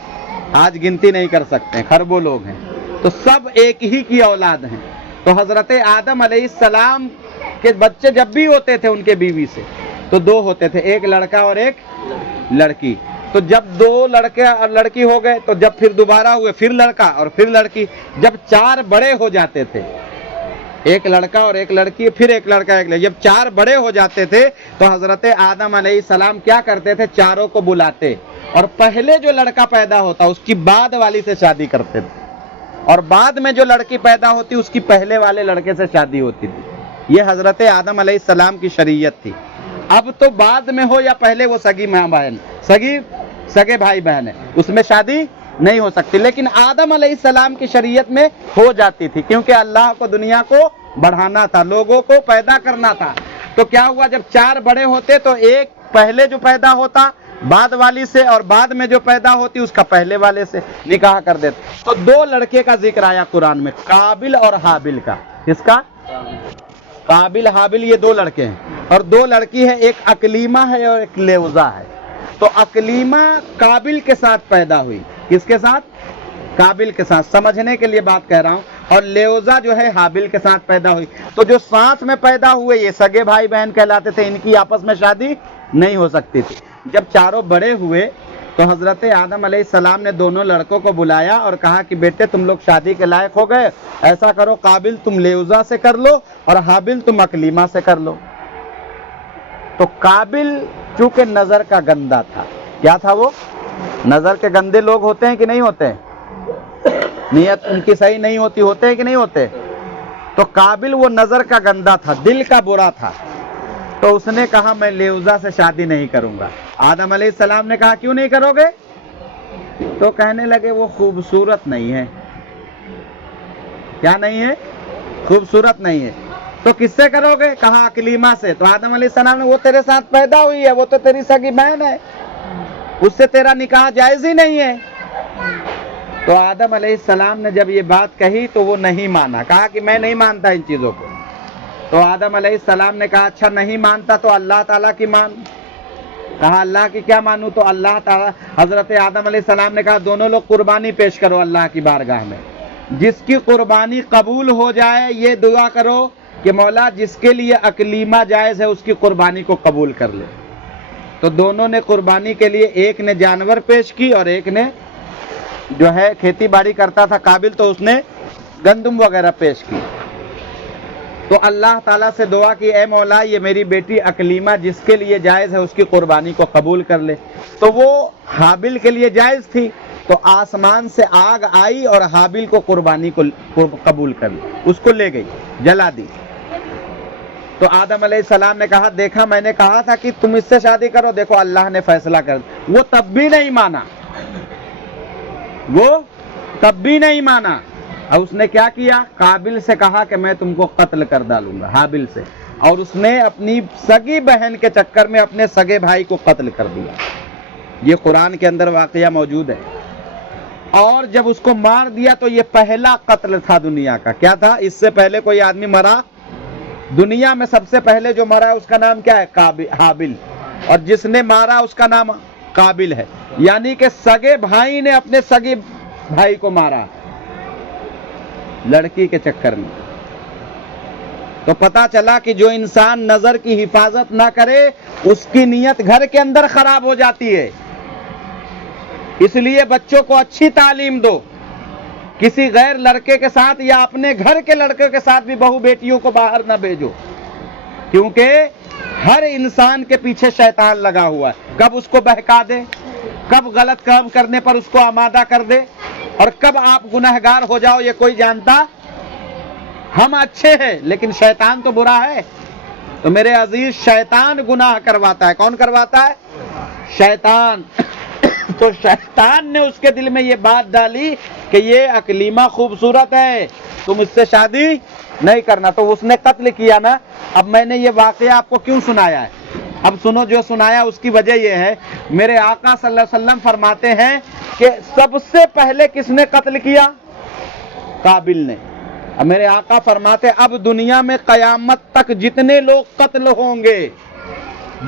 آج گنتی نہیں کر سکتے، خربوں لوگ ہیں. تو سب ایک ہی کی اولاد ہیں. تو حضرت آدم علیہ السلام کے بچے جب بھی ہوتے تھے ان کے بیوی سے، تو دو ہوتے تھے، ایک لڑکا اور ایک لڑکی. تو جب دو لڑکے اور لڑکی ہو گئے تو جب پھر دوبارہ ہوئے، پھر لڑکا اور پھر لڑکی. جب چار بڑے ہو جاتے تھے، ایک لڑکا اور ایک لڑکی، پھر ایک لڑکا ایک لڑکی، جب چار بڑے ہو جاتے تھے تو حضرت آدم علیہ السلام کیا کرتے تھے؟ چاروں کو بلاتے، اور پہلے جو لڑکا پیدا ہوتا اس کی بعد والی سے شادی کرتے تھے، اور بعد میں جو لڑکی پیدا ہوتی اس کی پہلے والے لڑکے سے شادی ہوتی تھی. یہ حضرت آدم علیہ السلام کی شریعت تھی. اب تو بعد میں ہو یا پہلے، وہ سگی ماں بہن، سگے بھائی بہن ہے، اس میں شادی نہیں ہو سکتی. لیکن آدم علیہ السلام کی شریعت میں ہو جاتی تھی، کیونکہ اللہ کو دنیا کو بڑھانا تھا، لوگوں کو پیدا کرنا تھا. تو کیا ہوا؟ جب چار بڑے ہوتے تو ایک پہلے جو پیدا ہوتا بعد والی سے، اور بعد میں جو پیدا ہوتی اس کا پہلے والے سے نکاح کر دیتے. تو دو لڑکے کا ذکر آیا قرآن میں، قابل اور حابل کا. کس کا؟ قابل حابل، یہ دو لڑکے ہیں. اور دو لڑکی ہے، ایک اکلیمہ ہے اور ایک لیوزا ہے. تو اکلیمہ قابل کے ساتھ پیدا ہوئی. کس کے ساتھ؟ قابل کے ساتھ. سمجھنے کے لیے بات کہہ رہا ہوں. اور لیوزا جو ہے حابل کے ساتھ پیدا ہوئی. تو جو ساتھ میں پیدا ہوئے یہ سگے بھائی بہن کہلاتے تھے، ان کی آپس میں شادی نہیں ہو سکتی تھی. جب چاروں بڑے ہوئے تو حضرت آدم علیہ السلام نے دونوں لڑکوں کو بلایا اور کہا کہ بیٹے تم لوگ شادی کے لائق ہو گئے، ایسا کرو قابل تم لیوزا سے کر لو اور حابل تم اکلیمہ سے کر لو. تو قابل چونکہ نظر کا گندا تھا. کیا تھا وہ؟ نظر کے گندے لوگ ہوتے ہیں کہ نہیں ہوتے؟ نیت ان کی صحیح نہیں ہوتی، ہوتے ہیں کہ نہیں ہوتے؟ تو قابل وہ نظر کا گندا تھا، دل کا برا تھا. تو اس نے کہا میں لیوزا سے شادی نہیں کروں گا. آدم علیہ السلام نے کہا کیوں نہیں کرو گے؟ تو کہنے لگے وہ خوبصورت نہیں ہے. کیا نہیں ہے؟ خوبصورت نہیں ہے. تو کس سے کرو گے؟ کہا اکلیمہ سے. تو آدم علیہ السلام نے وہ تیرے ساتھ پیدا ہوئی ہے، وہ تو تیری سگی بہن ہے، اس سے تیرا نکاح جائز ہی نہیں ہے. تو آدم علیہ السلام نے جب یہ بات کہی تو وہ نہیں مانا، کہا کہ میں نہیں مانتا ان چیزوں کو. تو آدم علیہ السلام نے کہا اچھا نہیں مانتا تو اللہ تعالیٰ کی مان. کہا اللہ کی کیا مانوں؟ تو اللہ تعالیٰ، حضرت آدم علیہ السلام نے کہا دونوں لوگ قربانی پیش کرو اللہ کی بارگاہ میں. جس کی قربانی قبول ہو جائے یہ دعا کرو کہ مولا جس کے لیے اکلیمہ جائز ہے اس کی قربانی کو قبول کر لے. تو دونوں نے قربانی کے لیے، ایک نے جانور پیش کی اور ایک نے جو ہے کھیتی باڑی کرتا تھا قابل، تو اس نے گندم وغیرہ پیش کی. تو اللہ تعالیٰ سے دعا کی اے مولا یہ میری بیٹی اکلیمہ جس کے لیے جائز ہے اس کی قربانی کو قبول کر لے. تو وہ حابل کے لیے جائز تھی، تو آسمان سے آگ آئی اور حابل کو قربانی کو قبول کر لی، اس کو لے گئی، جلا دی. تو آدم علیہ السلام نے کہا دیکھا میں نے کہا تھا کہ تم اس سے شادی کرو، دیکھو اللہ نے فیصلہ کر دیا. وہ تب بھی نہیں مانا. وہ تب بھی نہیں مانا، اور اس نے کیا کیا؟ قابل سے کہا کہ میں تم کو قتل کر ڈالوں گا، حابل سے، اور اس نے اپنی سگی بہن کے چکر میں اپنے سگے بھائی کو قتل کر دیا۔ یہ قرآن کے اندر واقعہ موجود ہے۔ اور جب اس کو مار دیا تو یہ پہلا قتل تھا دنیا کا۔ کیا تھا؟ اس سے پہلے کوئی آدمی مرا؟ دنیا میں سب سے پہلے جو مرا ہے اس کا نام کیا ہے؟ حابل، اور جس نے مارا اس کا نام قابل ہے، یعنی کہ سگے بھائی نے اپنے سگے بھائی کو مارا لڑکی کے چکر میں۔ تو پتا چلا کہ جو انسان نظر کی حفاظت نہ کرے اس کی نیت گھر کے اندر خراب ہو جاتی ہے۔ اس لیے بچوں کو اچھی تعلیم دو، کسی غیر لڑکے کے ساتھ یا اپنے گھر کے لڑکے کے ساتھ بھی بہو بیٹیوں کو باہر نہ بھیجو، کیونکہ ہر انسان کے پیچھے شیطان لگا ہوا ہے، کب اس کو بہکا دے، کب غلط کام کرنے پر اس کو آمادہ کر دے، اور کب آپ گنہگار ہو جاؤ یہ کوئی جانتا۔ ہم اچھے ہیں لیکن شیطان تو برا ہے۔ تو میرے عزیز، شیطان گناہ کرواتا ہے۔ کون کرواتا ہے؟ شیطان۔ تو شیطان نے اس کے دل میں یہ بات ڈالی کہ یہ اکلیمہ خوبصورت ہے، تم اس سے شادی نہیں کرنا، تو اس نے قتل کیا نا۔ اب میں نے یہ واقعہ آپ کو کیوں سنایا ہے؟ اب سنو، جو سنایا اس کی وجہ یہ ہے، میرے آقا صلی اللہ علیہ وسلم فرماتے ہیں کہ سب سے پہلے کس نے قتل کیا؟ قابل نے۔ اب میرے آقا فرماتے اب دنیا میں قیامت تک جتنے لوگ قتل ہوں گے،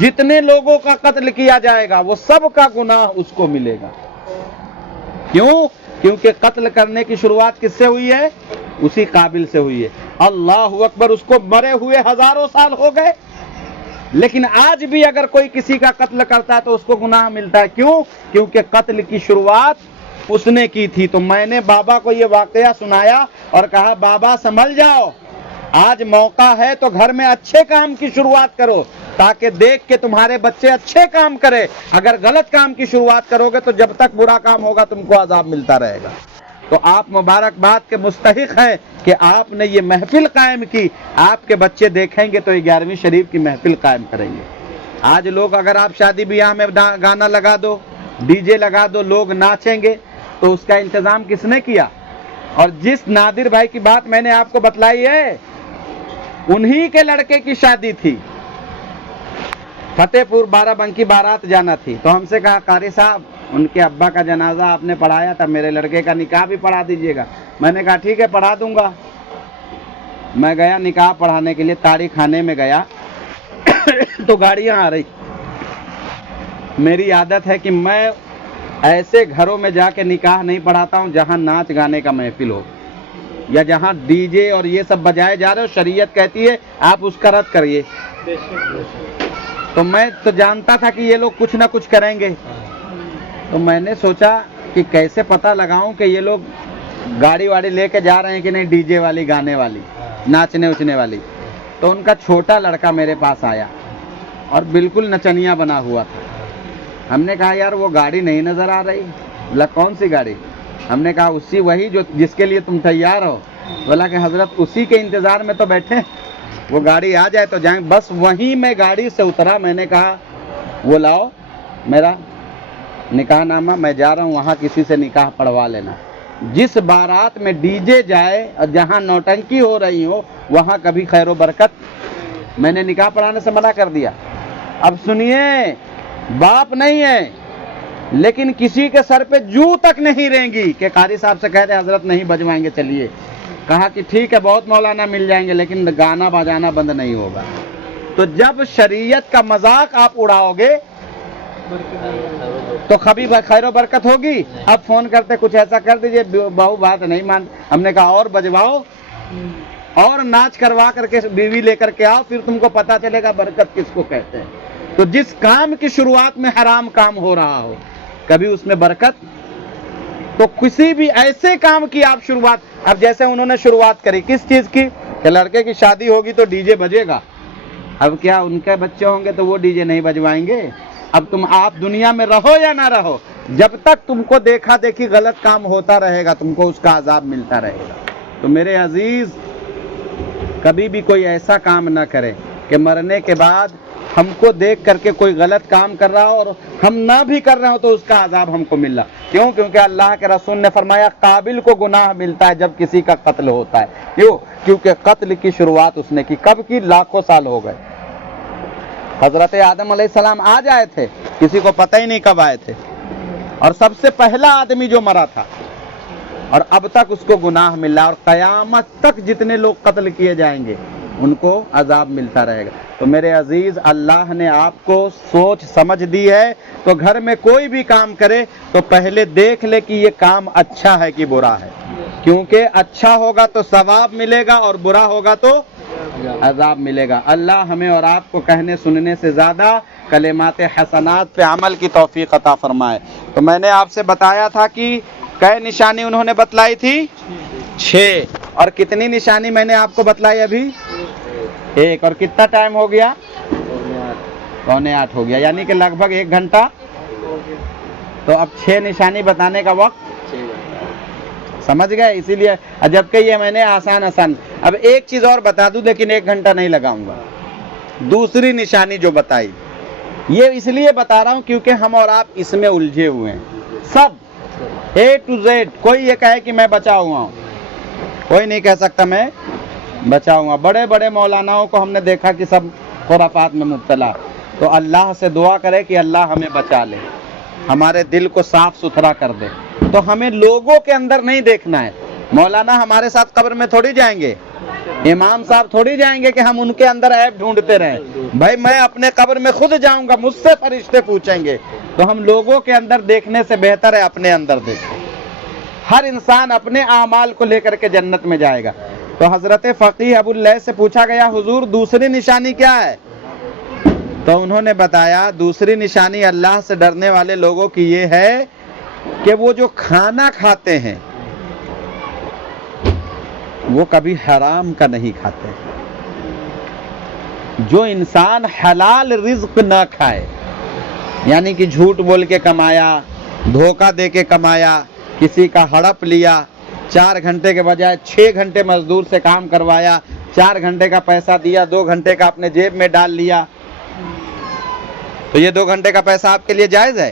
جتنے لوگوں کا قتل کیا جائے گا، وہ سب کا گناہ اس کو ملے گا۔ کیوں؟ کیونکہ قتل کرنے کی شروعات کس سے ہوئی ہے؟ اسی قابل سے ہوئی ہے۔ اللہ اکبر، اس کو مرے ہوئے ہزاروں سال ہو گئے، لیکن آج بھی اگر کوئی کسی کا قتل کرتا ہے تو اس کو گناہ ملتا ہے۔ کیوں؟ کیونکہ قتل کی شروعات اس نے کی تھی۔ تو میں نے بابا کو یہ واقعہ سنایا اور کہا بابا سنبھل جاؤ، آج موقع ہے تو گھر میں اچھے کام کی شروعات کرو تاکہ دیکھ کے تمہارے بچے اچھے کام کرے۔ اگر غلط کام کی شروعات کرو گے تو جب تک برا کام ہوگا تم کو عذاب ملتا رہے گا۔ تو آپ مبارکباد کے مستحق ہیں کہ آپ نے یہ محفل قائم کی۔ آپ کے بچے دیکھیں گے تو 11ویں شریف کی محفل قائم کریں گے۔ آج لوگ اگر آپ شادی بیاہ میں گانا لگا دو، ڈی جے لگا دو، لوگ ناچیں گے، تو اس کا انتظام کس نے کیا؟ اور جس نادر بھائی کی بات میں نے آپ کو بتلائی ہے، انہی کے لڑکے کی شادی تھی، فتح پور 12 بنکی بارات جانا تھی۔ تو ہم سے کہا قاری صاحب ان کے ابا کا جنازہ آپ نے پڑھایا تھا، میرے لڑکے کا نکاح بھی پڑھا دیجئے گا۔ میں نے کہا ٹھیک ہے پڑھا دوں گا۔ میں گیا نکاح پڑھانے کے لیے، تاریخ خانے میں گیا تو گاڑیاں آ رہی۔ میری عادت ہے کہ میں ایسے گھروں میں جا کے نکاح نہیں پڑھاتا ہوں جہاں ناچ گانے کا محفل ہو یا جہاں ڈی جے اور یہ سب بجائے جا رہے ہو۔ شریعت کہتی ہے آپ اس کا رد کریے۔ تو میں تو جانتا تھا کہ یہ لوگ کچھ نہ کچھ کریں گے، تو میں نے سوچا کہ کیسے پتہ لگاؤں کہ یہ لوگ گاڑی واڑی لے کے جا رہے ہیں کہ نہیں، ڈی جے والی، گانے والی، ناچنے اچنے والی۔ تو ان کا چھوٹا لڑکا میرے پاس آیا اور بالکل نچنیا بنا ہوا تھا۔ ہم نے کہا یار وہ گاڑی نہیں نظر آ رہی۔ بولا کون سی گاڑی؟ ہم نے کہا اسی وہی جو جس کے لیے تم تیار ہو۔ بولا کہ حضرت اسی کے انتظار میں تو بیٹھے، وہ گاڑی آ جائے تو جائیں۔ بس وہیں میں گاڑی سے اترا، میں نے کہا وہ لاؤ میرا نکاح نامہ، میں جا رہا ہوں وہاں کسی سے نکاح پڑھوا لینا۔ جس بارات میں ڈی جے جائے اور جہاں نوٹنکی ہو رہی ہو وہاں کبھی خیر و برکت۔ میں نے نکاح پڑھانے سے منع کر دیا۔ اب سنیے، باپ نہیں ہے لیکن کسی کے سر پہ جو تک نہیں رہیں گی کہ قاری صاحب سے کہتے حضرت نہیں بجوائیں گے چلیے۔ کہا کہ ٹھیک ہے بہت مولانا مل جائیں گے لیکن گانا بجانا بند نہیں ہوگا۔ تو جب شریعت کا مذاق آپ اڑاؤ گے تو کبھی خیر و برکت ہوگی؟ اب فون کرتے کچھ ایسا کر دیجئے، بہو بات نہیں مان۔ ہم نے کہا اور بجواؤ اور ناچ کروا کر کے بیوی لے کر کے آؤ، پھر تم کو پتا چلے گا برکت کس کو کہتے ہیں۔ تو جس کام کی شروعات میں حرام کام ہو رہا ہو کبھی اس میں برکت، تو کسی بھی ایسے کام کی آپ شروعات، اب جیسے انہوں نے شروعات کری کس چیز کی کہ لڑکے کی شادی ہوگی تو ڈی جے بجے گا۔ اب کیا ان کے بچے ہوں گے تو وہ ڈی جے نہیں بجوائیں گے؟ اب تم آپ دنیا میں رہو یا نہ رہو، جب تک تم کو دیکھا دیکھی غلط کام ہوتا رہے گا تم کو اس کا عذاب ملتا رہے گا۔ تو میرے عزیز، کبھی بھی کوئی ایسا کام نہ کرے کہ مرنے کے بعد ہم کو دیکھ کر کے کوئی غلط کام کر رہا ہو اور ہم نہ بھی کر رہے ہو تو اس کا عذاب ہم کو مل رہا. کیوں؟ کیونکہ اللہ کے رسول نے فرمایا قابل کو گناہ ملتا ہے جب کسی کا قتل ہوتا ہے. کیوں؟ کیونکہ قتل کی شروعات اس نے کی. کب کی؟ لاکھوں سال ہو گئے. حضرت آدم علیہ السلام آج آئے تھے، کسی کو پتہ ہی نہیں کب آئے تھے، اور سب سے پہلا آدمی جو مرا تھا، اور اب تک اس کو گناہ مل رہا ہے، اور قیامت تک جتنے لوگ قتل کیے جائیں گے ان کو عذاب ملتا رہے گا. تو میرے عزیز، اللہ نے آپ کو سوچ سمجھ دی ہے، تو گھر میں کوئی بھی کام کرے تو پہلے دیکھ لے کہ یہ کام اچھا ہے کہ برا ہے. کیونکہ اچھا ہوگا تو ثواب ملے گا اور برا ہوگا تو عذاب ملے گا. اللہ ہمیں اور آپ کو کہنے سننے سے زیادہ کلمات حسنات پہ عمل کی توفیق عطا فرمائے. تو میں نے آپ سے بتایا تھا کہ کئے نشانی انہوں نے بتلائی تھی؟ 6. اور کتنی نشانی میں نے آپ کو بتلائی ابھی؟ 1. اور کتنا ٹائم ہو گیا؟ 7:45 ہو گیا، یعنی کہ لگ بھگ 1 گھنٹہ. تو اب 6 نشانی بتانے کا وقت سمجھ گئے. اسی لیے جبکہ یہ میں نے آسان اب ایک چیز اور بتا دوں، لیکن 1 گھنٹہ نہیں لگاؤں گا. دوسری نشانی جو بتائی، یہ اس لیے بتا رہا ہوں کیونکہ ہم اور آپ اس میں الجھے ہوئے ہیں سب A to Z. کوئی یہ کہے کہ میں بچا ہوا ہوں، کوئی نہیں کہہ سکتا میں بچا ہوا. بڑے بڑے مولاناؤں کو ہم نے دیکھا کہ سب خرافات میں مبتلا. تو اللہ سے دعا کرے کہ اللہ ہمیں بچا لے، ہمارے دل کو صاف ستھرا کر دے. تو ہمیں لوگوں کے اندر نہیں دیکھنا ہے. مولانا ہمارے ساتھ قبر میں تھوڑی جائیں گے، امام صاحب تھوڑی جائیں گے کہ ہم ان کے اندر عیب ڈھونڈتے رہیں. بھائی میں اپنے قبر میں خود جاؤں گا، مجھ سے فرشتے پوچھیں گے. تو ہم لوگوں کے اندر دیکھنے سے بہتر ہے اپنے اندر دیکھیں. ہر انسان اپنے اعمال کو لے کر کے جنت میں جائے گا. تو حضرت فقیہ ابو اللیث سے پوچھا گیا حضور دوسری نشانی کیا ہے؟ تو انہوں نے بتایا دوسری نشانی اللہ سے ڈرنے والے لوگوں کی یہ ہے کہ وہ جو کھانا کھاتے ہیں وہ کبھی حرام کا نہیں کھاتے. جو انسان حلال رزق نہ کھائے، یعنی کہ جھوٹ بول کے کمایا، دھوکہ دے کے کمایا، کسی کا ہڑپ لیا، 4 گھنٹے کے بجائے 6 گھنٹے مزدور سے کام کروایا، 4 گھنٹے کا پیسہ دیا، 2 گھنٹے کا اپنے جیب میں ڈال لیا، تو یہ 2 گھنٹے کا پیسہ آپ کے لیے جائز ہے؟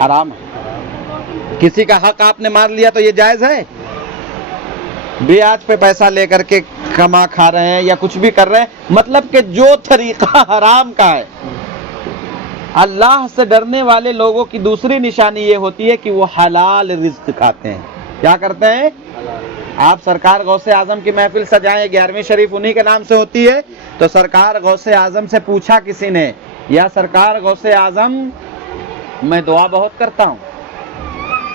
حرام ہے. کسی کا حق آپ نے مار لیا تو یہ جائز ہے؟ بیاج پہ پیسہ لے کر کے کما کھا رہے ہیں یا کچھ بھی کر رہے ہیں، مطلب کہ جو طریقہ حرام کا ہے. اللہ سے ڈرنے والے لوگوں کی دوسری نشانی یہ ہوتی ہے کہ وہ حلال رزق کھاتے ہیں. کیا کرتے ہیں؟ آپ سرکار غوث اعظم کی محفل سجائیں، 11ویں شریف انہی کے نام سے ہوتی ہے. تو سرکار غوث اعظم سے پوچھا کسی نے، یا سرکار غوث اعظم میں دعا بہت کرتا ہوں،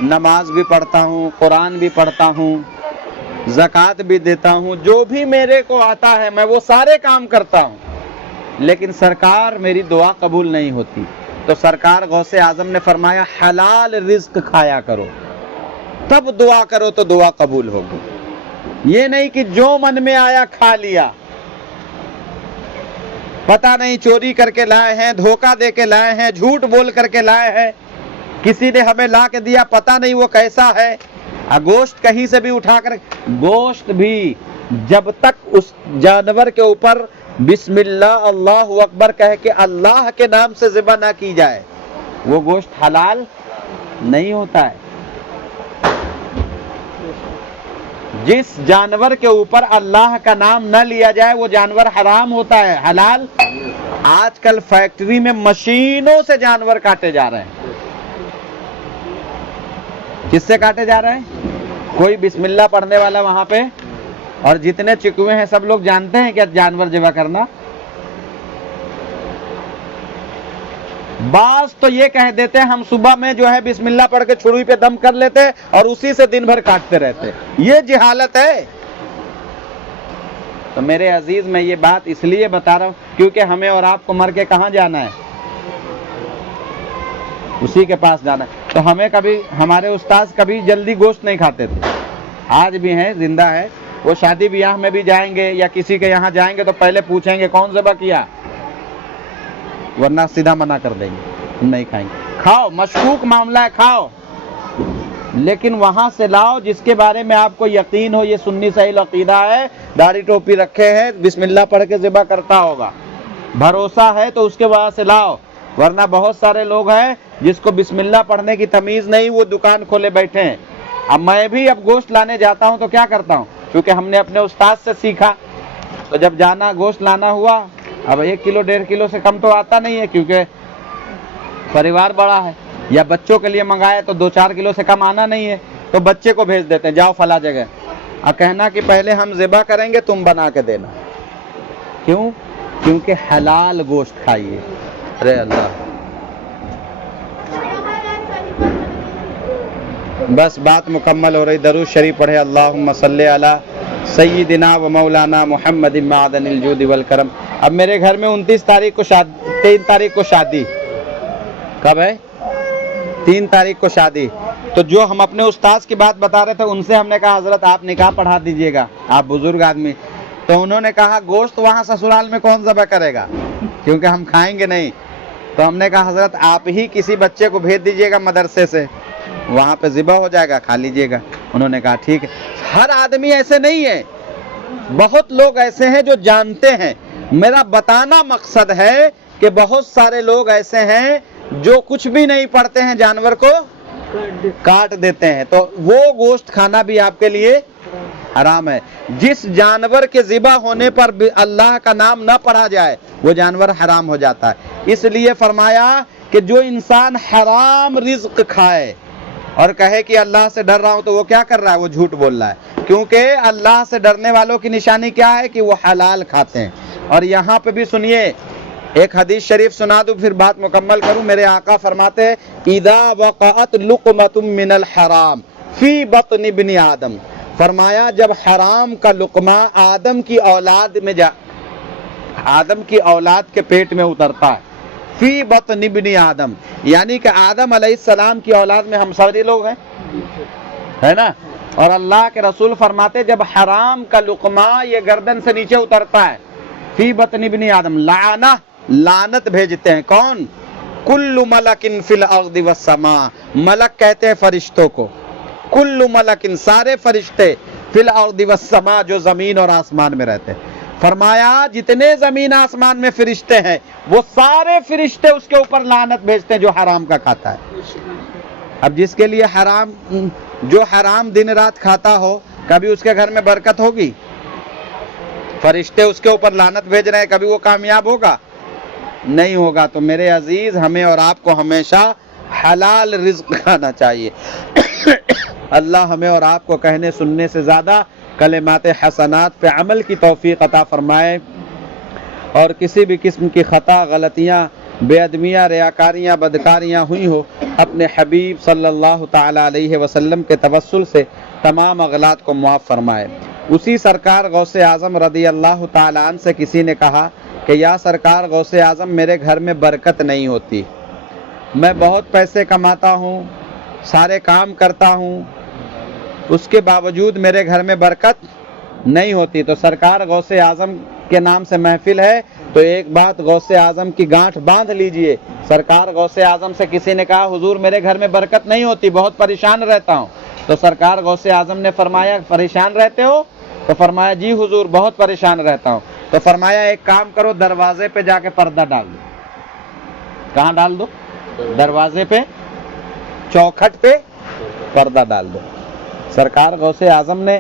نماز بھی پڑھتا ہوں، قرآن بھی پڑھتا ہوں، زکوٰۃ بھی دیتا ہوں، جو بھی میرے کو آتا ہے میں وہ سارے کام کرتا ہوں، لیکن سرکار میری دعا قبول نہیں ہوتی. تو سرکار غوث اعظم نے فرمایا حلال رزق کھایا کرو، تب دعا کرو تو دعا قبول ہوگی. یہ نہیں کہ جو من میں آیا کھا لیا، پتہ نہیں چوری کر کے لائے ہیں، دھوکہ دے کے لائے ہیں، جھوٹ بول کر کے لائے ہیں، کسی نے ہمیں لا کے دیا پتہ نہیں وہ کیسا ہے. گوشت کہیں سے بھی اٹھا کر، گوشت بھی جب تک اس جانور کے اوپر بسم اللہ اللہ اکبر کہہ کے اللہ کے نام سے ذبح نہ کی جائے وہ گوشت حلال نہیں ہوتا ہے. جس جانور کے اوپر اللہ کا نام نہ لیا جائے وہ جانور حرام ہوتا ہے، حلال. آج کل فیکٹری میں مشینوں سے جانور کاٹے جا رہے ہیں. کس سے کاٹے جا رہے ہیں؟ کوئی بسم اللہ پڑھنے والا وہاں پہ، اور جتنے چکوے ہیں سب لوگ جانتے ہیں کہ جانور ذبح کرنا. بعض تو یہ کہہ دیتے ہیں ہم صبح میں جو ہے بسم اللہ پڑھ کے چھری پہ دم کر لیتے اور اسی سے دن بھر کاٹتے رہتے. یہ جہالت ہے. تو میرے عزیز میں یہ بات اس لیے بتا رہا ہوں کیونکہ ہمیں اور آپ کو مر کے کہاں جانا ہے؟ اسی کے پاس جانا ہے. تو ہمیں کبھی ہمارے استاذ کبھی جلدی گوشت نہیں کھاتے تھے، آج بھی ہیں، زندہ ہے. وہ شادی بیاہ میں بھی جائیں گے یا کسی کے یہاں جائیں گے تو پہلے پوچھیں گے کون ذبح کیا، ورنہ سیدھا منع کر دیں گے ہم نہیں کھائیں گے. کھاؤ، مشکوک معاملہ ہے، کھاؤ، لیکن وہاں سے لاؤ جس کے بارے میں آپ کو یقین ہو یہ سنی صحیح عقیدہ ہے، داڑھی ٹوپی رکھے ہیں، بسم اللہ پڑھ کے ذبح کرتا ہوگا. بھروسہ ہے تو اس کے وجہ سے لاؤ، ورنہ بہت سارے لوگ ہیں جس کو بسم اللہ پڑھنے کی تمیز نہیں، وہ دکان کھولے بیٹھے ہیں۔ اب میں بھی اب گوشت لانے جاتا ہوں تو کیا کرتا ہوں، کیونکہ ہم نے اپنے استاد سے سیکھا، تو جب جانا گوشت لانا ہوا، اب 1 کلو 1.5 کلو سے کم تو آتا نہیں ہے، کیونکہ پریوار بڑا ہے، یا بچوں کے لیے منگایا تو 2-4 کلو سے کم آنا نہیں ہے، تو بچے کو بھیج دیتے ہیں، جاؤ فلاں جگہ، اور کہنا کہ پہلے ہم ذبح کریں گے، تم بنا کے دینا۔ کیوں؟ کیونکہ حلال گوشت کھائیے۔ ارے اللہ، بس بات مکمل ہو رہی، درود شریف پڑھے، اللہم صلی علی سیدنا و مولانا محمد معدن الجود والکرم۔ اب میرے گھر میں 29 تاریخ کو 3 تاریخ کو شادی، کب ہے؟ 3 تاریخ کو شادی۔ تو جو ہم اپنے استاذ کی بات بتا رہے تھے، ان سے ہم نے کہا حضرت آپ نکاح پڑھا دیجئے گا، آپ بزرگ آدمی، تو انہوں نے کہا گوشت وہاں سسرال میں کون ذبح کرے گا، کیونکہ ہم کھائیں گے نہیں۔ تو ہم نے کہا حضرت آپ ہی کسی بچے کو بھیج دیجئے گا مدرسے سے، وہاں پہ ذبح ہو جائے گا، کھا لیجئے گا۔ انہوں نے کہا ٹھیک ہے۔ ہر آدمی ایسے نہیں ہے، بہت لوگ ایسے ہیں جو جانتے ہیں۔ میرا بتانا مقصد ہے کہ بہت سارے لوگ ایسے ہیں جو کچھ بھی نہیں پڑھتے ہیں، جانور کو کاٹ دیتے ہیں، تو وہ گوشت کھانا بھی آپ کے لیے حرام ہے۔ جس جانور کے ذبح ہونے پر بھی اللہ کا نام نہ پڑھا جائے، وہ جانور حرام ہو جاتا ہے۔ اس لیے فرمایا کہ جو انسان حرام رزق کھائے اور کہے کہ اللہ سے ڈر رہا ہوں، تو وہ کیا کر رہا ہے؟ وہ جھوٹ بول رہا ہے، کیونکہ اللہ سے ڈرنے والوں کی نشانی کیا ہے؟ کہ وہ حلال کھاتے ہیں۔ اور یہاں پہ بھی سنیے، ایک حدیث شریف سنا دوں پھر بات مکمل کروں۔ میرے آقا فرماتے ہیں اذا وقعت لقمۃ من الحرام فی بطن ابن آدم، فرمایا جب حرام کا لقمہ آدم کی اولاد میں آدم کی اولاد کے پیٹ میں اترتا ہے، فی بطن ابن آدم، یعنی کہ آدم علیہ السلام کی اولاد میں ہم سارے لوگ ہیں، ہے نا؟ اور اللہ کے رسول فرماتے جب حرام کا لقمہ یہ گردن سے نیچے اترتا ہے، فی بطن ابن آدم، لعنہ، لعنت بھیجتے ہیں۔ کون؟ کل ملک فی الارض والسماء، ملک کہتے ہیں فرشتوں کو، کل ملک، سارے فرشتے، فی الارض والسماء، جو زمین اور آسمان میں رہتے ہیں۔ فرمایا جتنے زمین آسمان میں فرشتے ہیں، وہ سارے فرشتے اس کے اوپر لعنت بھیجتے ہیں جو حرام کا کھاتا ہے۔ اب جس کے لیے حرام، جو حرام دن رات کھاتا ہو، کبھی اس کے گھر میں برکت ہوگی؟ فرشتے اس کے اوپر لعنت بھیج رہے ہیں، کبھی وہ کامیاب ہوگا؟ نہیں ہوگا۔ تو میرے عزیز، ہمیں اور آپ کو ہمیشہ حلال رزق کھانا چاہیے۔ اللہ ہمیں اور آپ کو کہنے سننے سے زیادہ کلمات حسنات پہ عمل کی توفیق عطا فرمائے، اور کسی بھی قسم کی خطا، غلطیاں، بے ادمیاں، ریاکاریاں، بدکاریاں ہوئی ہو، اپنے حبیب صلی اللہ تعالی علیہ وسلم کے توسل سے تمام اغلاط کو معاف فرمائے۔ اسی سرکار غوث اعظم رضی اللہ تعالی عنہ سے کسی نے کہا کہ یا سرکار غوث اعظم، میرے گھر میں برکت نہیں ہوتی، میں بہت پیسے کماتا ہوں، سارے کام کرتا ہوں، اس کے باوجود میرے گھر میں برکت نہیں ہوتی۔ تو سرکار غوث اعظم کے نام سے محفل ہے، تو ایک بات غوث اعظم کی گانٹھ باندھ لیجئے۔ سرکار غوث اعظم سے کسی نے کہا حضور میرے گھر میں برکت نہیں ہوتی، بہت پریشان رہتا ہوں۔ تو سرکار غوث اعظم نے فرمایا پریشان رہتے ہو؟ تو فرمایا جی حضور بہت پریشان رہتا ہوں۔ تو فرمایا ایک کام کرو، دروازے پہ جا کے پردہ ڈال دو۔ کہاں ڈال دو؟ دروازے پہ، چوکھٹ پہ پردہ ڈال دو۔ سرکار غوث اعظم نے،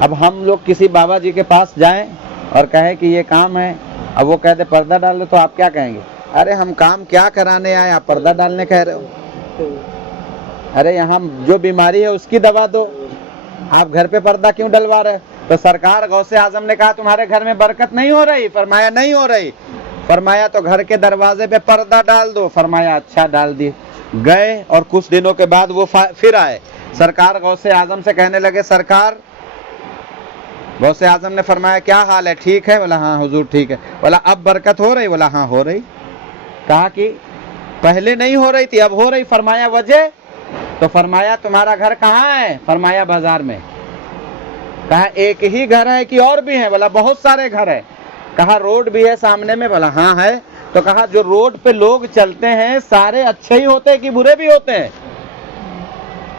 اب ہم لوگ کسی بابا جی کے پاس جائیں اور کہیں کہ یہ کام ہے، اب وہ کہتے پردہ ڈال دو، تو آپ کیا کہیں گے؟ ارے ہم کام کیا کرانے آئے، آپ پردہ ڈالنے کہہ رہے ہو؟ ارے یہاں جو بیماری ہے اس کی دوا دو، آپ گھر پہ پردہ کیوں ڈلوا رہے؟ تو سرکار غوث اعظم نے کہا تمہارے گھر میں برکت نہیں ہو رہی؟ فرمایا نہیں ہو رہی۔ فرمایا تو گھر کے دروازے پہ پردہ ڈال دو۔ فرمایا اچھا ڈال دی۔ گئے اور کچھ دنوں کے بعد وہ پھر آئے، سرکار غوث اعظم سے کہنے لگے سرکار، غوث اعظم نے فرمایا کیا حال ہے، ٹھیک ہے؟ بولا ہاں حضور ٹھیک ہے۔ بولا اب برکت ہو رہی؟ بولا ہاں ہو رہی۔ کہا کہ پہلے نہیں ہو رہی تھی، اب ہو رہی۔ فرمایا وجہ؟ تو فرمایا تمہارا گھر کہاں ہے؟ فرمایا بازار میں۔ کہا ایک ہی گھر ہے کہ اور بھی ہیں؟ بولا بہت سارے گھر ہیں۔ کہا روڈ بھی ہے سامنے میں؟ بولا ہاں ہے۔ تو کہا جو روڈ پہ لوگ چلتے ہیں سارے اچھے ہی ہوتے ہیں کہ برے بھی ہوتے ہیں؟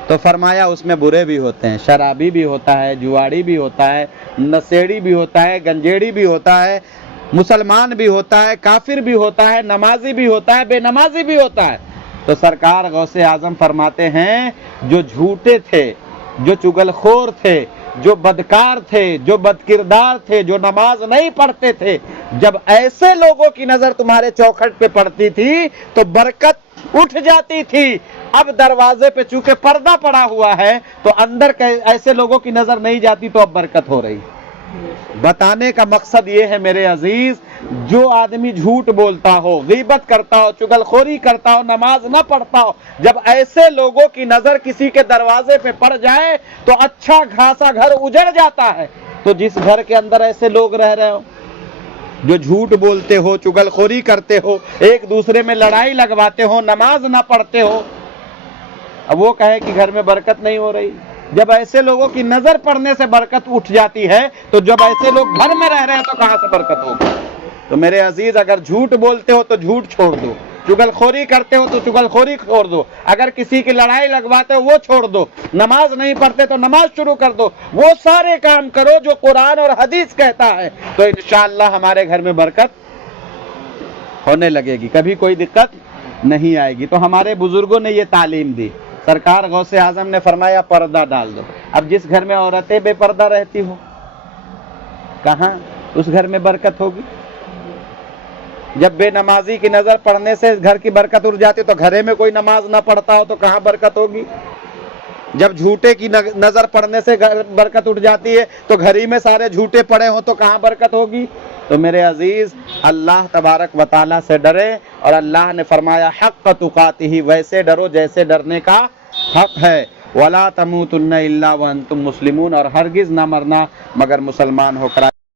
تو فرمایا اس میں برے بھی ہوتے ہیں، شرابی بھی ہوتا ہے، جواڑی بھی ہوتا ہے، نشیڑی بھی ہوتا ہے، گنجیڑی بھی ہوتا ہے، مسلمان بھی ہوتا ہے، کافر بھی ہوتا ہے، نمازی بھی ہوتا ہے، بے نمازی بھی ہوتا ہے۔ تو سرکار غوث اعظم فرماتے ہیں جو جھوٹے تھے، جو چغل خور تھے، جو بدکار تھے، جو بدکردار تھے، جو نماز نہیں پڑھتے تھے، جب ایسے لوگوں کی نظر تمہارے چوکھٹ پہ پڑتی تھی تو برکت اٹھ جاتی تھی۔ اب دروازے پہ چونکہ پردہ پڑا ہوا ہے تو اندر ایسے لوگوں کی نظر نہیں جاتی تو اب برکت ہو رہی۔ بتانے کا مقصد یہ ہے میرے عزیز، جو آدمی جھوٹ بولتا ہو، غیبت کرتا ہو، چغل خوری کرتا ہو، نماز نہ پڑھتا ہو، جب ایسے لوگوں کی نظر کسی کے دروازے پہ پڑ جائے تو اچھا خاصا گھر اجڑ جاتا ہے۔ تو جس گھر کے اندر ایسے لوگ رہ رہے ہو جو جھوٹ بولتے ہو، چغل خوری کرتے ہو، ایک دوسرے میں لڑائی لگواتے ہو، نماز نہ پڑھتے ہو، اب وہ کہے کہ گھر میں برکت نہیں ہو رہی۔ جب ایسے لوگوں کی نظر پڑنے سے برکت اٹھ جاتی ہے تو جب ایسے لوگ گھر میں رہ رہے ہیں تو کہاں سے برکت ہوگی؟ تو میرے عزیز، اگر جھوٹ بولتے ہو تو جھوٹ چھوڑ دو، چغل خوری کرتے ہو تو چغل خوری چھوڑ دو، اگر کسی کی لڑائی لگواتے ہو وہ چھوڑ دو، نماز نہیں پڑھتے تو نماز شروع کر دو، وہ سارے کام کرو جو قرآن اور حدیث کہتا ہے، تو انشاءاللہ ہمارے گھر میں برکت ہونے لگے گی، کبھی کوئی دقت نہیں آئے گی۔ تو ہمارے بزرگوں نے یہ تعلیم دی۔ سرکار غوث اعظم نے فرمایا پردہ ڈال دو۔ اب جس گھر میں عورتیں بے پردہ رہتی ہو، کہاں اس گھر میں برکت ہوگی؟ جب بے نمازی کی نظر پڑنے سے گھر کی برکت اڑ جاتی تو گھرے میں کوئی نماز نہ پڑھتا ہو تو کہاں برکت ہوگی؟ جب جھوٹے کی نظر پڑنے سے برکت اٹھ جاتی ہے تو گھر ہی میں سارے جھوٹے پڑے ہوں تو کہاں برکت ہوگی؟ تو میرے عزیز، اللہ تبارک و تعالیٰ سے ڈرے، اور اللہ نے فرمایا حق تقاتہ، ویسے ڈرو جیسے ڈرنے کا حق ہے۔ وَلَا تَمُوتُنَّ إِلَّا وَأَنْتُمْ مُسْلِمُونَ، اور ہرگز نہ مرنا مگر مسلمان ہو کر۔